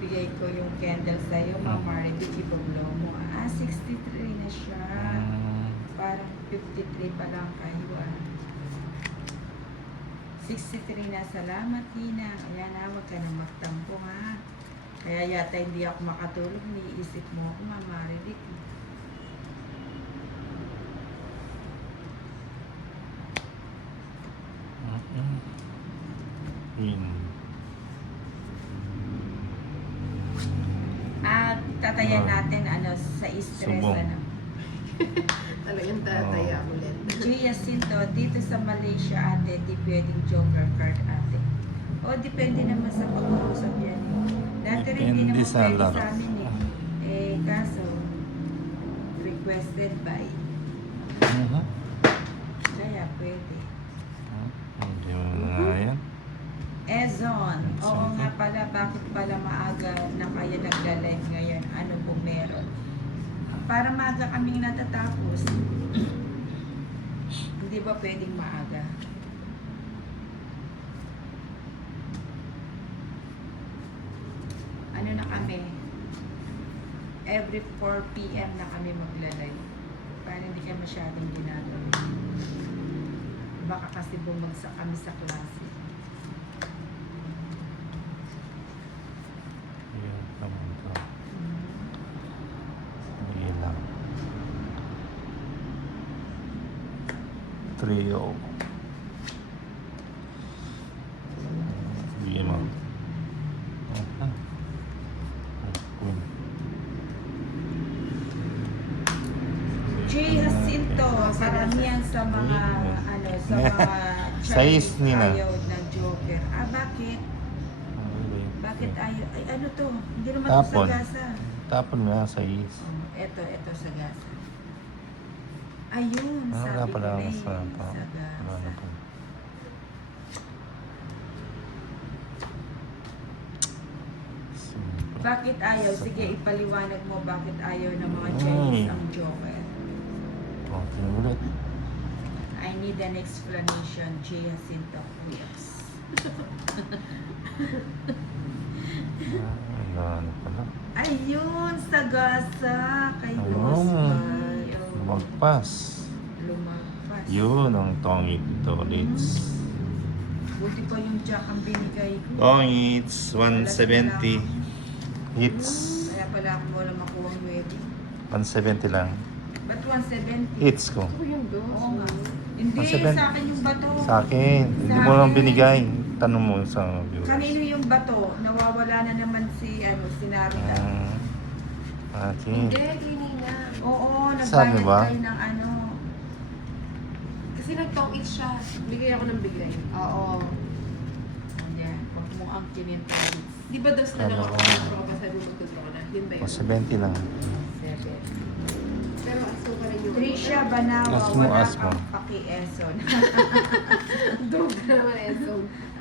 ibibigay ko yung candle sa'yo, Mama Marivic, ibablow mo. 63 na siya. Parang 53 pa lang kayo 63 na. Salamat, Nina. Ayan na, huwag ka na magtampo ha. Kaya yata hindi ako makatulog. Niisip mo ako, Mama Marivic. At tatayan natin sa stress Talagang tataya ulit. Gia Sinto, dito sa Malaysia ate, di pwedeng joker card ate. O depende naman sa pag-uusap yan Dati rin hindi naman pwede sa amin kaso requested by. Kaya pwede. Hindi mo na yan. Ezon, oo nga pala, bakit pala maaga na kaya nagla-live ngayon? Ano po meron? Para maaga kaming natatapos. Hindi ba pwedeng maaga? Ano na kami? Every 4 PM na kami magla-live. Para hindi kayo masyadong ginagawa. Baka kasi bumagsak kami sa klase. Yan naman to. Hindi lang. Trio. Bigyan mo. Jay Jacinto, karamihan sa mga sa mga Size nila. ayaw na joker. Bakit? Bakit ayaw? Ay, ano to? Hindi naman to Tapon. sagasa. Tapon mo yan sa is. Ito sagasa. Ayun, Wala sabi pala ko ang na sarap. sagasa. Bakit ayaw? Sige, ipaliwanag mo bakit ayaw ng mga Chinese ang joker. Okay, ulit. I need an explanation, Jay Jacinto. Yes. Ano pala? Ayun, sagasa. Kay Ayun. Boss. Lumagpas. Lumagpas. Yun ang tongit tolits. Buti pa yung jack ang binigay ko. Tongits, 170 hits. Kaya pala ako wala makuha ang wedding. 170 lang. Ba't 170? Hits ko. Ako yung dos. Oo nga. Hindi, 170. sa akin yung bato. Sa akin. Hindi mo lang binigay. Tanong mo sa viewers. Kanino yung bato? Nawawala na naman si Narita. Akin. Hindi, kinina. Oo, Sabi nagbayad ba? kayo ng Kasi nag-talk-it siya. Bigay ako ng bigay. Oo. Ayan, pag mo ang kinintalis. Di ba dos na lang Kala ako? ko. Pero kapag sabi mo magtuto ko na. Yun ba yun? 170 lang. Pero aso pa rin yung... Tricia Banawa, Ask mo, wala ask mo. kang paki-eson. Dog naman eso.